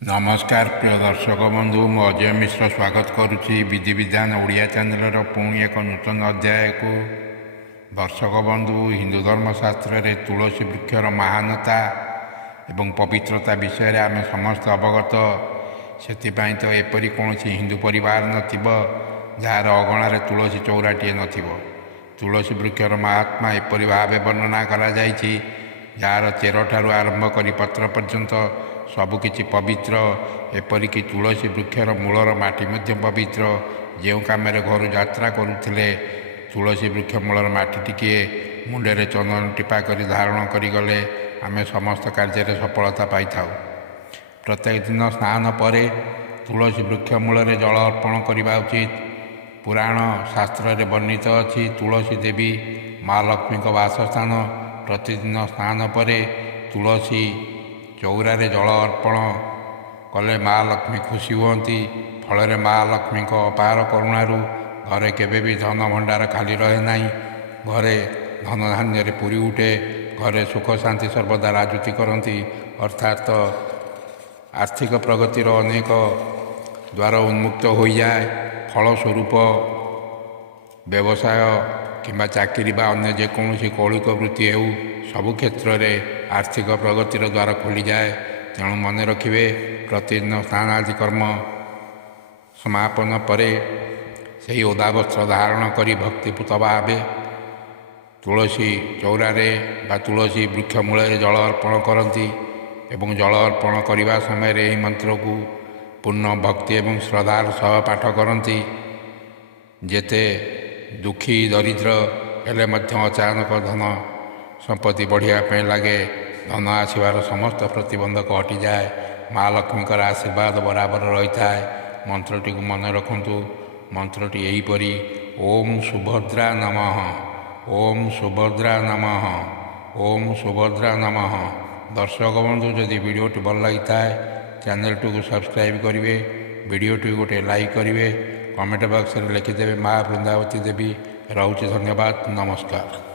नमस्कार प्रिय दर्शक बंधु मु अजय मिश्र स्वागत करुच्ची विधि विधान ओडिया चैनल पुणी एक नूतन अध्याय को। दर्शक बंधु हिंदू धर्मशास्त्र में तुलसी वृक्षर महानता एवं पवित्रता विषय में आम समस्त अवगत। से तो एपरी कौन हिंदू परिवार नथिबो जार अगणार तुलसी चौराटीए नथिबो। तुलसी वृक्षर महात्मा एपरी भाव वर्णना करा जायछि, जार चेर ठारू आरंभ करी पत्र पर्यंत सबुकिछि पवित्र। एपरिकी तुलसी वृक्षर मूलर माटी मध्य पवित्र। जो कम घर यात्रा करुले तुलसी वृक्ष मूलर माटी टिके मुंडे चंदन टीपा कर धारण करी गले आमे समस्त कार्य सफलता पाई थाउ। प्रत्येक दिन स्नान पर तुलसी वृक्ष मूल जल अर्पण करने उचित। पुराण शास्त्र रे वर्णित अछि तुलसी देवी माँ लक्ष्मी वासस्थान। प्रतिदिन स्नान पर तुलसी चौरारे जल अर्पण कले माँ लक्ष्मी खुशी हुअन्ति। फल माँ लक्ष्मी अपार करुणारू घरे केबे भी धन भंडार खाली रहे नहीं। घरे धन धान्य पूरी उठे। घरे सुख शांति सर्वदा राजूति करती। अर्थात आर्थिक प्रगतिर अनेक द्वार उन्मुक्त हो जाए। फलस्वरूप व्यवसाय किंबा चाकरी बा अन्य जेकोसी कौलिक वृत्ति हो सबु क्षेत्र में आर्थिक प्रगतिर द्वार खोली जाए। तेणु मन रखिए प्रतिदिन स्नान आदि कर्म समापन पर से ओदा वस्त्र धारण कर भक्तिपूत भाव तुलसी चौरारे बा तुलसी वृक्ष मूल जल अर्पण करती। एवं जल अर्पण करने समय यही मंत्र को पूर्ण भक्ति एवं श्रद्धार सह पाठ करती। जेते दुखी दरिद्र हेले मध्य अचानक धन संपत्ति बढ़िया लगे। धन आसबार समस्त प्रतिबंधक हटि जाए। माँ लक्ष्मी आशीर्वाद बराबर रही है। मंत्रटी को मन रखु। मंत्रटी यहीपरी ओम सुभद्रा नमः, ओम सुभद्रा नमः, ओम सुभद्रा नमः। दर्शक बंधु जदि वीडियोटी भल लगी है चैनल को सब्सक्राइब करेंगे, वीडियोटी गोटे लाइक करेंगे, कमेंट बॉक्स में लिखिदेवे। माँ वृंदावती देवी। रोचे धन्यवाद। नमस्कार।